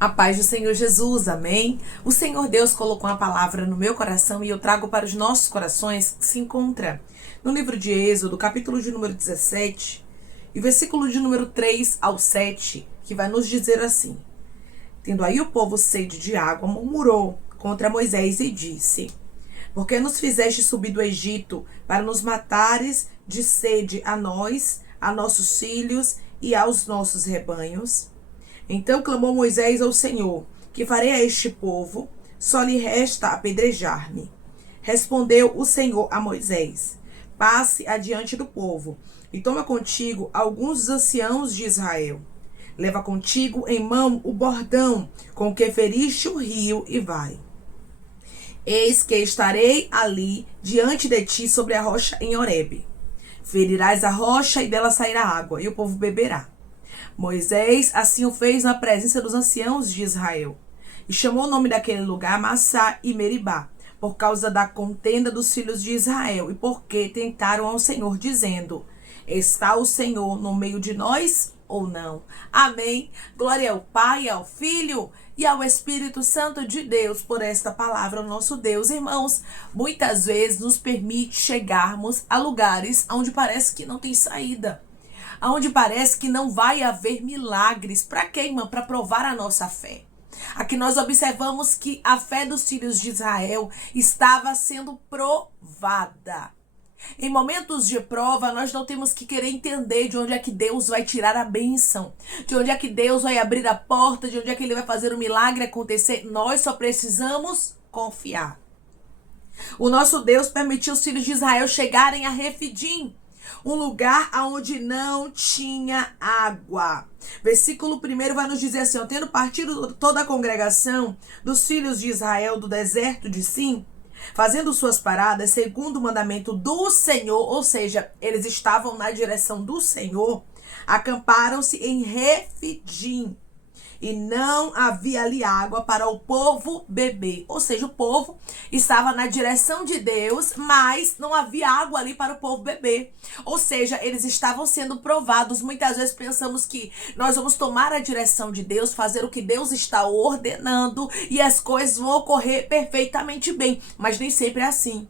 A paz do Senhor Jesus, amém? O Senhor Deus colocou uma palavra no meu coração e eu trago para os nossos corações, que se encontra no livro de Êxodo, capítulo de número 17, e versículo de número 3 ao 7, que vai nos dizer assim: Tendo aí o povo sede de água, murmurou contra Moisés e disse: Por que nos fizeste subir do Egito para nos matares de sede a nós, a nossos filhos e aos nossos rebanhos? Então clamou Moisés ao Senhor: Que farei a este povo? Só lhe resta apedrejar-me. Respondeu o Senhor a Moisés: Passe adiante do povo e toma contigo alguns dos anciãos de Israel. Leva contigo em mão o bordão com que feriste o rio e vai. Eis que estarei ali diante de ti sobre a rocha em Horebe. Ferirás a rocha e dela sairá água, e o povo beberá. Moisés assim o fez na presença dos anciãos de Israel. E chamou o nome daquele lugar Massá e Meribá, por causa da contenda dos filhos de Israel, e porque tentaram ao Senhor, dizendo: Está o Senhor no meio de nós ou não? Amém. Glória ao Pai, ao Filho e ao Espírito Santo de Deus por esta palavra, o nosso Deus. Irmãos, muitas vezes nos permite chegarmos a lugares onde parece que não tem saída, onde parece que não vai haver milagres. Para quê, irmã? Para provar a nossa fé. Aqui nós observamos que a fé dos filhos de Israel estava sendo provada. Em momentos de prova, nós não temos que querer entender de onde é que Deus vai tirar a bênção, de onde é que Deus vai abrir a porta, de onde é que Ele vai fazer o milagre acontecer. Nós só precisamos confiar. O nosso Deus permitiu os filhos de Israel chegarem a Refidim, um lugar onde não tinha água. Versículo 1 vai nos dizer assim: Tendo partido toda a congregação dos filhos de Israel do deserto de Sim, fazendo suas paradas segundo o mandamento do Senhor, ou seja, eles estavam na direção do Senhor, acamparam-se em Refidim. E não havia ali água para o povo beber. Ou seja, o povo estava na direção de Deus, mas não havia água ali para o povo beber. Ou seja, eles estavam sendo provados. Muitas vezes pensamos que nós vamos tomar a direção de Deus, fazer o que Deus está ordenando e as coisas vão ocorrer perfeitamente bem. Mas nem sempre é assim.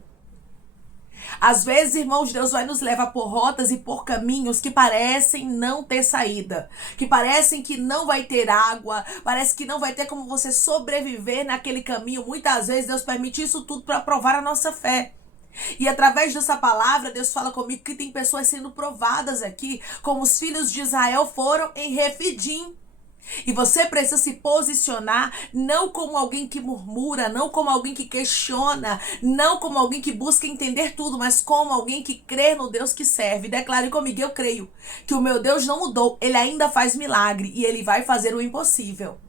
Às vezes, irmãos, Deus vai nos levar por rotas e por caminhos que parecem não ter saída, que parecem que não vai ter água, parece que não vai ter como você sobreviver naquele caminho. Muitas vezes Deus permite isso tudo para provar a nossa fé. E através dessa palavra, Deus fala comigo que tem pessoas sendo provadas aqui, como os filhos de Israel foram em Refidim. E você precisa se posicionar não como alguém que murmura, não como alguém que questiona, não como alguém que busca entender tudo, mas como alguém que crê no Deus que serve. Declare comigo: eu creio que o meu Deus não mudou, Ele ainda faz milagre e Ele vai fazer o impossível.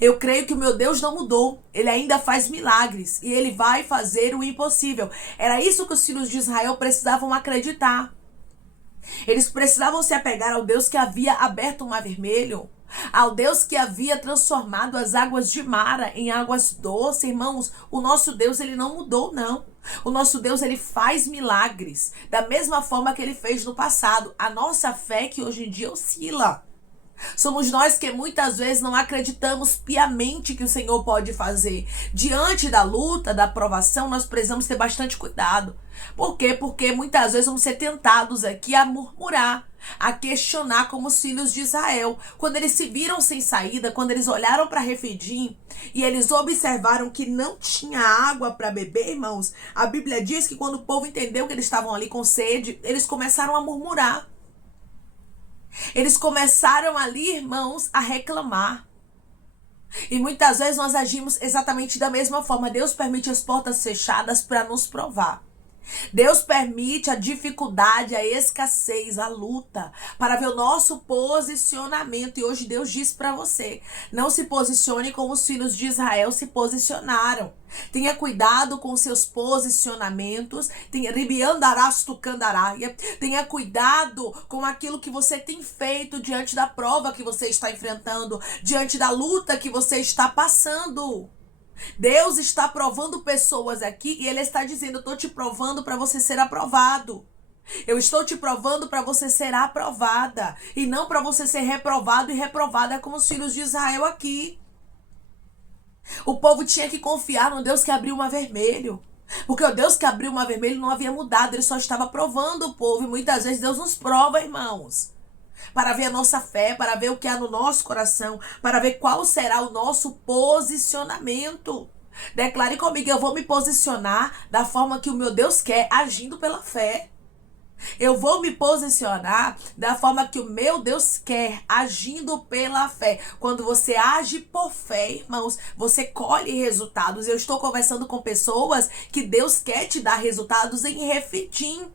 Eu creio que o meu Deus não mudou, Ele ainda faz milagres e Ele vai fazer o impossível. Era isso que os filhos de Israel precisavam acreditar. Eles precisavam se apegar ao Deus que havia aberto o Mar Vermelho, ao Deus que havia transformado as águas de Mara em águas doces. Irmãos, o nosso Deus, Ele não mudou, não. O nosso Deus, Ele faz milagres da mesma forma que Ele fez no passado. A nossa fé que hoje em dia oscila. Somos nós que muitas vezes não acreditamos piamente que o Senhor pode fazer. Diante da luta, da provação, nós precisamos ter bastante cuidado. Por quê? Porque muitas vezes vamos ser tentados aqui a murmurar, a questionar, como os filhos de Israel. Quando eles se viram sem saída, quando eles olharam para Refidim e eles observaram que não tinha água para beber, irmãos, a Bíblia diz que quando o povo entendeu que eles estavam ali com sede, eles começaram a murmurar. Eles começaram ali, irmãos, a reclamar. E muitas vezes nós agimos exatamente da mesma forma. Deus permite as portas fechadas para nos provar. Deus permite a dificuldade, a escassez, a luta, para ver o nosso posicionamento. E hoje Deus diz para você: não se posicione como os filhos de Israel se posicionaram. Tenha cuidado com seus posicionamentos. Tenha cuidado com aquilo que você tem feito diante da prova que você está enfrentando, diante da luta que você está passando. Deus está provando pessoas aqui e Ele está dizendo: eu estou te provando para você ser aprovado. Eu estou te provando para você ser aprovada e não para você ser reprovado e reprovada como os filhos de Israel aqui. O povo tinha que confiar no Deus que abriu o mar vermelho. Porque o Deus que abriu o mar vermelho não havia mudado, ele só estava provando o povo. E muitas vezes Deus nos prova, irmãos, para ver a nossa fé, para ver o que há no nosso coração, para ver qual será o nosso posicionamento. Declare comigo, eu vou me posicionar da forma que o meu Deus quer, agindo pela fé. Eu vou me posicionar da forma que o meu Deus quer, agindo pela fé. Quando você age por fé, irmãos, você colhe resultados. Eu estou conversando com pessoas que Deus quer te dar resultados em Refidim.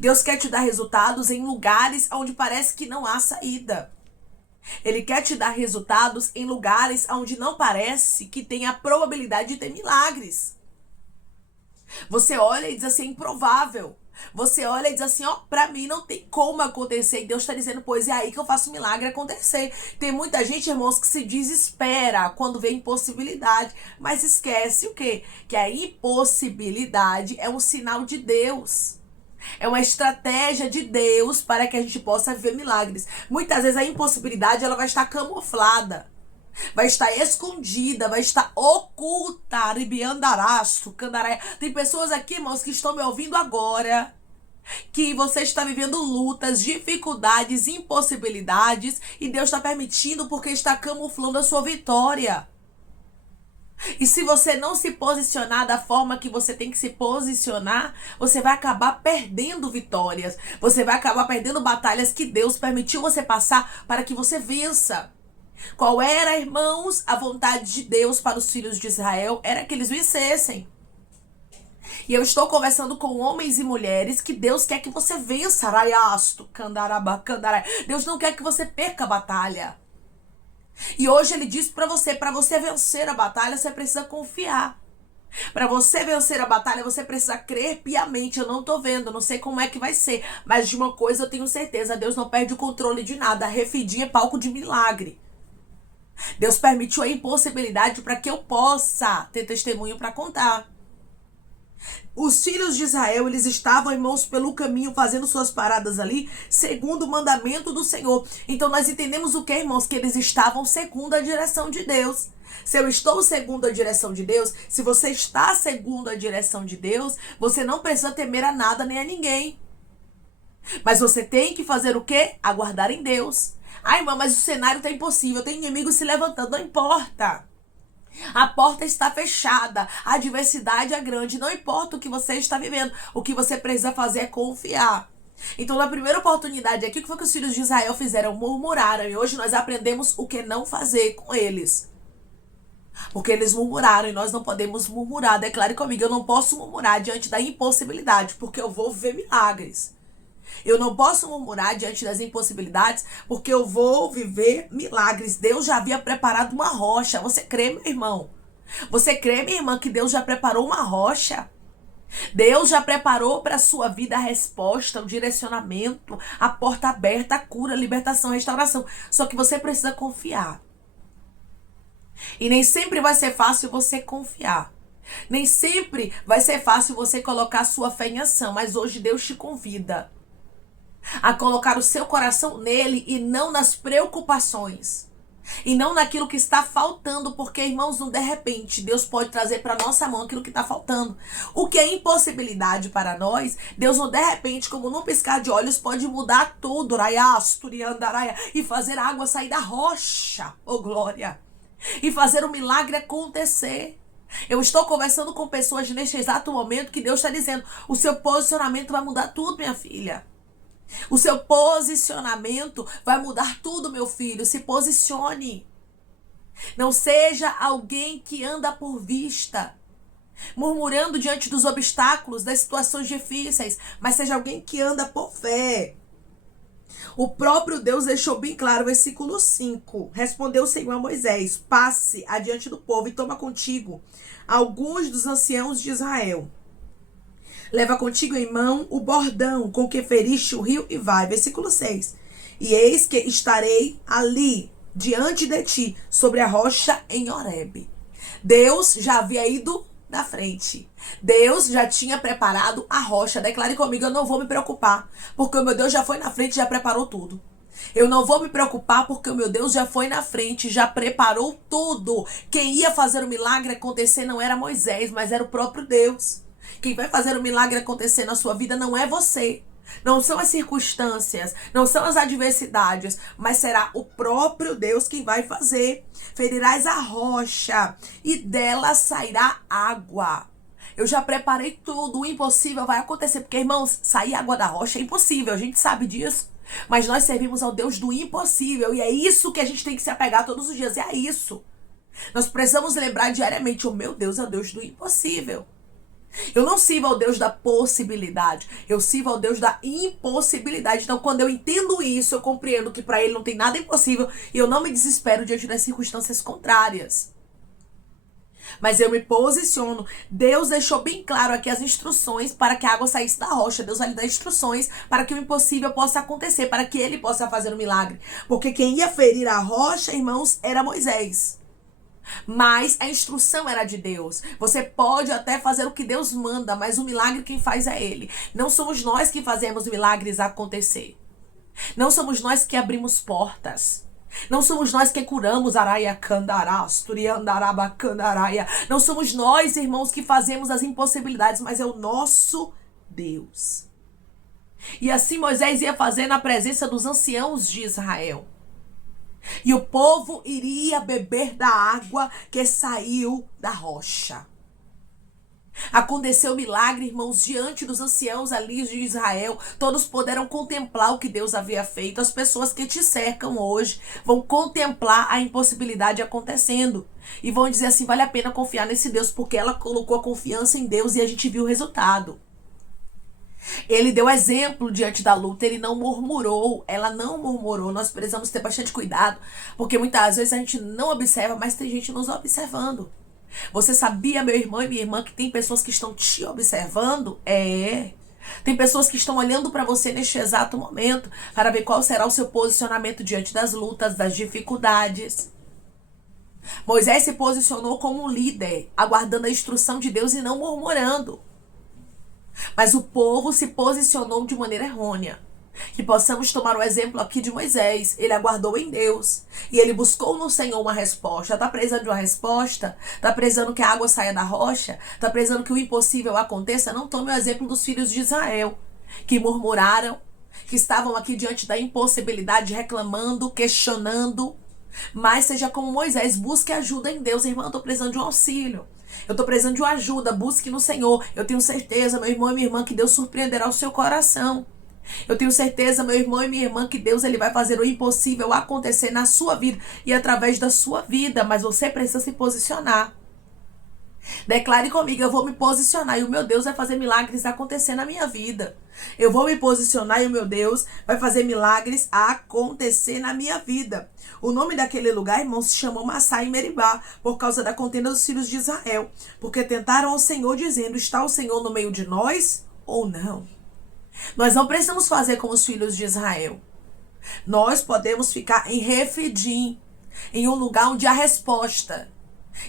Deus quer te dar resultados em lugares onde parece que não há saída. Ele quer te dar resultados em lugares onde não parece que tem a probabilidade de ter milagres. Você olha e diz assim, é improvável. Você olha e diz assim, ó, pra mim não tem como acontecer. E Deus está dizendo, pois é aí que eu faço o milagre acontecer. Tem muita gente, irmãos, que se desespera quando vê impossibilidade. Mas esquece o quê? Que a impossibilidade é um sinal de Deus. É uma estratégia de Deus para que a gente possa ver milagres. Muitas vezes a impossibilidade ela vai estar camuflada. Vai estar escondida, vai estar oculta. Ribiandaraço, candaraia. Tem pessoas aqui, irmãos, que estão me ouvindo agora, que você está vivendo lutas, dificuldades, impossibilidades, e Deus está permitindo porque está camuflando a sua vitória. E se você não se posicionar da forma que você tem que se posicionar, você vai acabar perdendo vitórias. Você vai acabar perdendo batalhas que Deus permitiu você passar para que você vença. Qual era, irmãos, a vontade de Deus para os filhos de Israel? Era que eles vencessem. E eu estou conversando com homens e mulheres que Deus quer que você vença. Deus não quer que você perca a batalha. E hoje ele diz para você vencer a batalha, você precisa confiar. Para você vencer a batalha, você precisa crer piamente. Eu não tô vendo, não sei como é que vai ser, mas de uma coisa eu tenho certeza, Deus não perde o controle de nada. Refidim é palco de milagre. Deus permitiu a impossibilidade para que eu possa ter testemunho para contar. Os filhos de Israel, eles estavam, irmãos, pelo caminho, fazendo suas paradas ali, segundo o mandamento do Senhor. Então nós entendemos o que, irmãos? Que eles estavam segundo a direção de Deus. Se eu estou segundo a direção de Deus, se você está segundo a direção de Deus, você não precisa temer a nada nem a ninguém. Mas você tem que fazer o quê? Aguardar em Deus. Ai, irmã, mas o cenário está impossível, tem inimigos se levantando, não importa. A porta está fechada, a adversidade é grande, não importa o que você está vivendo, o que você precisa fazer é confiar. Então, na primeira oportunidade aqui, o que foi que os filhos de Israel fizeram? Murmuraram, e hoje nós aprendemos o que não fazer com eles. Porque eles murmuraram e nós não podemos murmurar. Declare comigo, eu não posso murmurar diante da impossibilidade, porque eu vou ver milagres. Eu não posso murmurar diante das impossibilidades, porque eu vou viver milagres. Deus já havia preparado uma rocha. Você crê, meu irmão? Você crê, minha irmã, que Deus já preparou uma rocha? Deus já preparou para a sua vida a resposta, o direcionamento, a porta aberta, a cura, a libertação, a restauração. Só que você precisa confiar. E nem sempre vai ser fácil você confiar. Nem sempre vai ser fácil você colocar a sua fé em ação. Mas hoje Deus te convida a colocar o seu coração nele e não nas preocupações. E não naquilo que está faltando, porque, irmãos, de repente, Deus pode trazer para nossa mão aquilo que está faltando. O que é impossibilidade para nós, Deus, de repente, como num piscar de olhos, pode mudar tudo, e fazer a água sair da rocha, oh glória, e fazer o milagre acontecer. Eu estou conversando com pessoas neste exato momento que Deus está dizendo, o seu posicionamento vai mudar tudo, minha filha. O seu posicionamento vai mudar tudo, meu filho. Se posicione. Não seja alguém que anda por vista, murmurando diante dos obstáculos, das situações difíceis, mas seja alguém que anda por fé. O próprio Deus deixou bem claro, versículo 5. Respondeu o Senhor a Moisés, passe adiante do povo e toma contigo alguns dos anciãos de Israel. Leva contigo em mão o bordão com que feriste o rio e vai. Versículo 6. E eis que estarei ali, diante de ti, sobre a rocha em Horebe. Deus já havia ido na frente. Deus já tinha preparado a rocha. Declare comigo, eu não vou me preocupar, porque o meu Deus já foi na frente e já preparou tudo. Eu não vou me preocupar porque o meu Deus já foi na frente, já preparou tudo. Quem ia fazer o milagre acontecer não era Moisés, mas era o próprio Deus. Quem vai fazer o milagre acontecer na sua vida não é você. Não são as circunstâncias, não são as adversidades, mas será o próprio Deus quem vai fazer. Ferirás a rocha e dela sairá água. Eu já preparei tudo, o impossível vai acontecer. Porque, irmãos, sair água da rocha é impossível, a gente sabe disso. Mas nós servimos ao Deus do impossível. E é isso que a gente tem que se apegar todos os dias. É isso. Nós precisamos lembrar diariamente, o meu Deus é o Deus do impossível. Eu não sirvo ao Deus da possibilidade. Eu sirvo ao Deus da impossibilidade. Então, quando eu entendo isso, eu compreendo que para Ele não tem nada impossível. E eu não me desespero diante das circunstâncias contrárias. Mas eu me posiciono. Deus deixou bem claro aqui as instruções para que a água saísse da rocha. Deus vai lhe dar instruções para que o impossível possa acontecer, para que Ele possa fazer um milagre. Porque quem ia ferir a rocha, irmãos, era Moisés. Mas a instrução era de Deus. Você pode até fazer o que Deus manda, mas o milagre quem faz é Ele. Não somos nós que fazemos milagres acontecer. Não somos nós que abrimos portas. Não somos nós que curamos araia candará, asturiandaraba candaraia. Não somos nós, irmãos, que fazemos as impossibilidades, mas é o nosso Deus. E assim Moisés ia fazer na presença dos anciãos de Israel. E o povo iria beber da água que saiu da rocha. Aconteceu o milagre, irmãos, diante dos anciãos ali de Israel. Todos puderam contemplar o que Deus havia feito. As pessoas que te cercam hoje vão contemplar a impossibilidade acontecendo. E vão dizer assim, vale a pena confiar nesse Deus, porque ela colocou a confiança em Deus e a gente viu o resultado. Ele deu exemplo diante da luta, ele não murmurou, ela não murmurou. Nós precisamos ter bastante cuidado, porque muitas vezes a gente não observa, mas tem gente nos observando. Você sabia, meu irmão e minha irmã, que tem pessoas que estão te observando? Tem pessoas que estão olhando para você neste exato momento, para ver qual será o seu posicionamento diante das lutas, das dificuldades. Moisés se posicionou como um líder, aguardando a instrução de Deus e não murmurando. Mas o povo se posicionou de maneira errônea. Que possamos tomar o exemplo aqui de Moisés. Ele aguardou em Deus. E ele buscou no Senhor uma resposta. Está precisando de uma resposta? Está precisando que a água saia da rocha? Está precisando que o impossível aconteça? Não tome o exemplo dos filhos de Israel, que murmuraram, que estavam aqui diante da impossibilidade, reclamando, questionando. Mas seja como Moisés, busque ajuda em Deus. Irmão, eu estou precisando de um auxílio. Eu estou precisando de uma ajuda, busque no Senhor. Eu tenho certeza, meu irmão e minha irmã, que Deus surpreenderá o seu coração. Eu tenho certeza, meu irmão e minha irmã, que Deus ele vai fazer o impossível acontecer na sua vida e através da sua vida. Mas você precisa se posicionar. Declare comigo, eu vou me posicionar e o meu Deus vai fazer milagres acontecer na minha vida. Eu vou me posicionar e o meu Deus vai fazer milagres acontecer na minha vida. O nome daquele lugar, irmãos, se chamou Massá e Meribá, por causa da contenda dos filhos de Israel. Porque tentaram ao Senhor dizendo, está o Senhor no meio de nós ou não? Nós não precisamos fazer como os filhos de Israel. Nós podemos ficar em Refidim, em um lugar onde há resposta.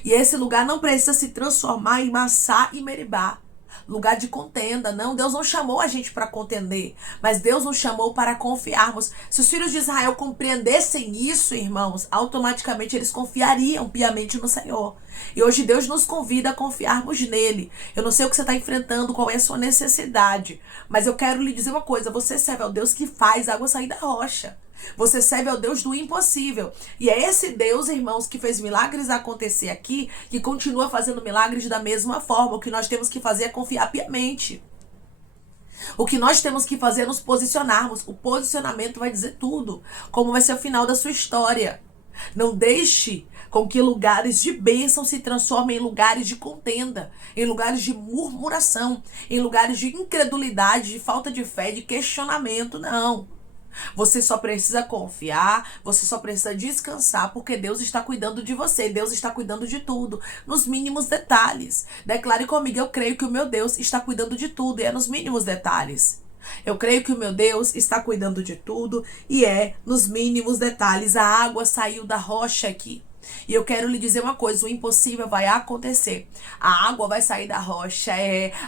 E esse lugar não precisa se transformar em Massá e Meribá, lugar de contenda. Não, Deus não chamou a gente para contender, mas Deus nos chamou para confiarmos. Se os filhos de Israel compreendessem isso, irmãos, automaticamente eles confiariam piamente no Senhor. E hoje Deus nos convida a confiarmos nele. Eu não sei o que você está enfrentando, qual é a sua necessidade, mas eu quero lhe dizer uma coisa, você serve ao Deus que faz água sair da rocha. Você serve ao Deus do impossível. E é esse Deus, irmãos, que fez milagres acontecer aqui, que continua fazendo milagres da mesma forma. O que nós temos que fazer é confiar piamente. O que nós temos que fazer é nos posicionarmos. O posicionamento vai dizer tudo. Como vai ser o final da sua história. Não deixe com que lugares de bênção se transformem em lugares de contenda, em lugares de murmuração, em lugares de incredulidade, de falta de fé, de questionamento. Não. Você só precisa confiar, você só precisa descansar, porque Deus está cuidando de você, Deus está cuidando de tudo, nos mínimos detalhes. Declare comigo, eu creio que o meu Deus está cuidando de tudo, e é nos mínimos detalhes. Eu creio que o meu Deus está cuidando de tudo, e é nos mínimos detalhes. A água saiu da rocha aqui. E eu quero lhe dizer uma coisa, o impossível vai acontecer. A água vai sair da rocha,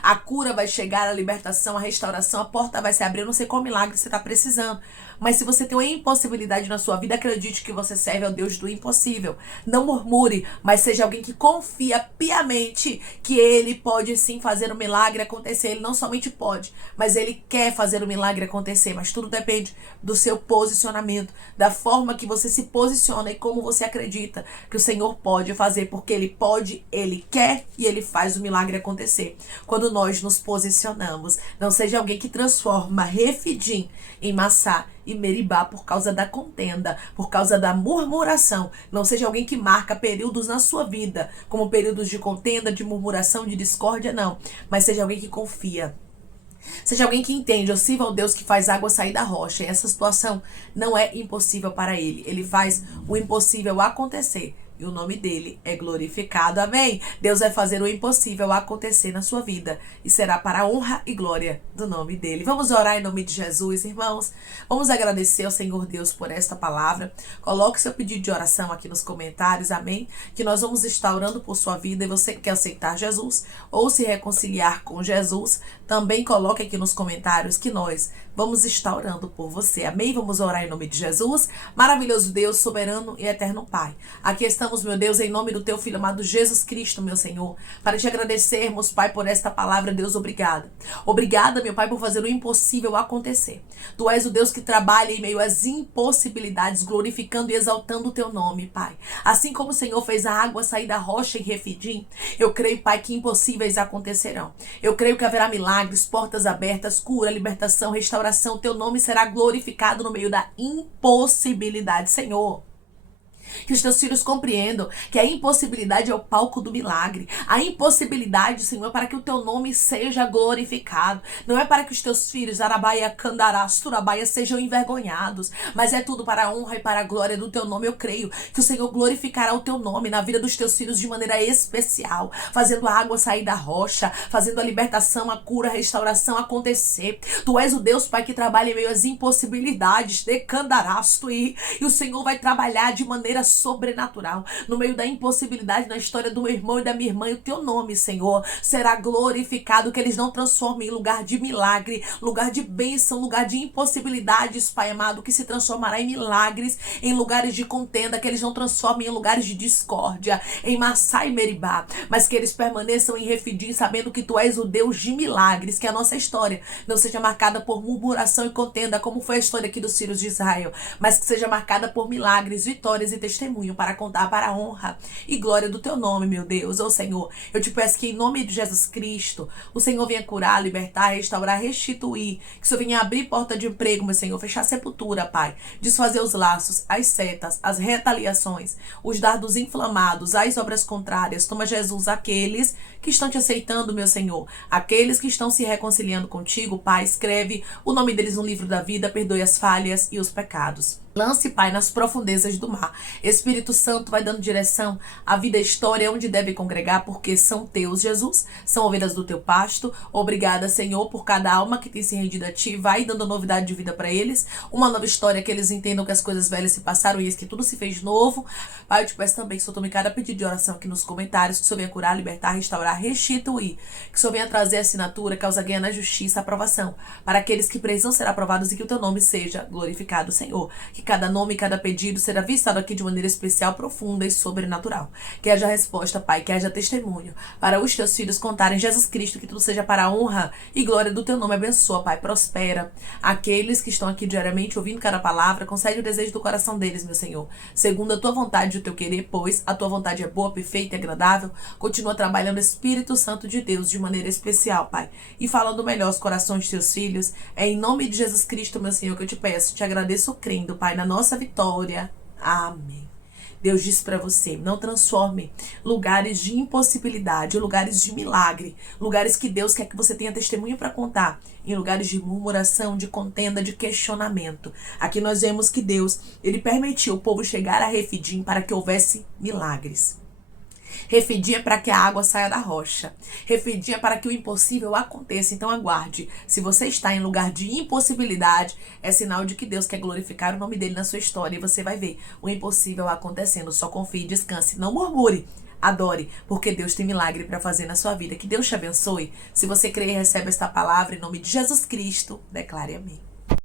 a cura vai chegar, a libertação, a restauração, a porta vai se abrir. Eu não sei qual milagre você está precisando, Mas se você tem uma impossibilidade na sua vida, acredite que você serve ao Deus do impossível. Não murmure, mas seja alguém que confia piamente que Ele pode sim fazer o milagre acontecer. Ele não somente pode, mas Ele quer fazer o milagre acontecer. Mas tudo depende do seu posicionamento, da forma que você se posiciona e como você acredita que o Senhor pode fazer, porque Ele pode, Ele quer e Ele faz o milagre acontecer. Quando nós nos posicionamos, não seja alguém que transforma Refidim em Massá e Meribá por causa da contenda, por causa da murmuração. Não seja alguém que marca períodos na sua vida como períodos de contenda, de murmuração, de discórdia, não. Mas seja alguém que confia. Seja alguém que entende, eu sirvo ao Deus que faz água sair da rocha. E essa situação não é impossível para Ele. Ele faz o impossível acontecer. E o nome dele é glorificado. Amém? Deus vai fazer o impossível acontecer na sua vida. E será para a honra e glória do nome dele. Vamos orar em nome de Jesus, irmãos. Vamos agradecer ao Senhor Deus por esta palavra. Coloque seu pedido de oração aqui nos comentários. Amém? Que nós vamos estar orando por sua vida. E você que quer aceitar Jesus ou se reconciliar com Jesus, também coloque aqui nos comentários que nós vamos estar orando por você. Amém? Vamos orar em nome de Jesus. Maravilhoso Deus, soberano e eterno Pai. Aqui estamos, meu Deus, em nome do teu Filho amado Jesus Cristo, meu Senhor, para te agradecermos, Pai, por esta palavra. Deus, obrigada. Obrigada, meu Pai, por fazer o impossível acontecer. Tu és o Deus que trabalha em meio às impossibilidades, glorificando e exaltando o teu nome, Pai. Assim como o Senhor fez a água sair da rocha em Refidim, eu creio, Pai, que impossíveis acontecerão. Eu creio que haverá milagres, portas abertas, cura, libertação, restauração. Teu nome será glorificado no meio da impossibilidade, Senhor. Que os teus filhos compreendam que a impossibilidade é o palco do milagre. A impossibilidade, Senhor, é para que o teu nome seja glorificado. Não é para que os teus filhos, Arabaia, Candará, Surabaia, sejam envergonhados. Mas é tudo para a honra e para a glória do teu nome. Eu creio que o Senhor glorificará o teu nome na vida dos teus filhos de maneira especial. Fazendo a água sair da rocha. Fazendo a libertação, a cura, a restauração acontecer. Tu és o Deus, Pai, que trabalha em meio às impossibilidades. De Candarasto. E o Senhor vai trabalhar de maneira sobrenatural, no meio da impossibilidade na história do meu irmão e da minha irmã, e o teu nome, Senhor, será glorificado, que eles não transformem em lugar de milagre, lugar de bênção, lugar de impossibilidades, Pai amado, que se transformará em milagres, em lugares de contenda, que eles não transformem em lugares de discórdia, em Massá e Meribá, mas que eles permaneçam em Refidim, sabendo que tu és o Deus de milagres, que a nossa história não seja marcada por murmuração e contenda, como foi a história aqui dos filhos de Israel, mas que seja marcada por milagres, vitórias e testemunho para contar para a honra e glória do teu nome, meu Deus. Ô Senhor, eu te peço que em nome de Jesus Cristo, o Senhor venha curar, libertar, restaurar, restituir, que o Senhor venha abrir porta de emprego, meu Senhor, fechar a sepultura, Pai, desfazer os laços, as setas, as retaliações, os dardos inflamados, as obras contrárias. Toma, Jesus, aqueles que estão te aceitando, meu Senhor, aqueles que estão se reconciliando contigo, Pai, escreve o nome deles no livro da vida, perdoe as falhas e os pecados. Lance, Pai, nas profundezas do mar. Espírito Santo vai dando direção à vida e história onde deve congregar, porque são teus, Jesus. São ovelhas do teu pasto. Obrigada, Senhor, por cada alma que tem se rendido a ti. Vai dando novidade de vida para eles. Uma nova história, que eles entendam que as coisas velhas se passaram e isso, que tudo se fez novo. Pai, eu te peço também que o Senhor tome cada pedido de oração aqui nos comentários. Que o Senhor venha curar, libertar, restaurar, restituir. Que o Senhor venha trazer assinatura, causa ganha na justiça, aprovação. Para aqueles que precisam ser aprovados e que o teu nome seja glorificado, Senhor. Que cada nome e cada pedido será vistado aqui de maneira especial, profunda e sobrenatural. Que haja resposta, Pai, que haja testemunho para os teus filhos contarem Jesus Cristo, que tudo seja para a honra e glória do teu nome. Abençoa, Pai, prospera aqueles que estão aqui diariamente ouvindo cada palavra, concede o desejo do coração deles, meu Senhor, segundo a tua vontade e o teu querer, pois a tua vontade é boa, perfeita e agradável. Continua trabalhando, Espírito Santo de Deus, de maneira especial, Pai, e falando melhor os corações de teus filhos. É em nome de Jesus Cristo, meu Senhor, que eu te peço, te agradeço crendo, Pai, na nossa vitória. Amém. Deus diz para você, não transforme lugares de impossibilidade, lugares de milagre, lugares que Deus quer que você tenha testemunho para contar, em lugares de murmuração, de contenda, de questionamento. Aqui nós vemos que Deus, ele permitiu o povo chegar a Refidim para que houvesse milagres. Refidim é para que a água saia da rocha. Refidim é para que o impossível aconteça. Então aguarde. Se você está em lugar de impossibilidade, é sinal de que Deus quer glorificar o nome dele na sua história. E você vai ver o impossível acontecendo. Só confie e descanse. Não murmure. Adore, porque Deus tem milagre para fazer na sua vida. Que Deus te abençoe. Se você crê e recebe esta palavra em nome de Jesus Cristo, declare amém.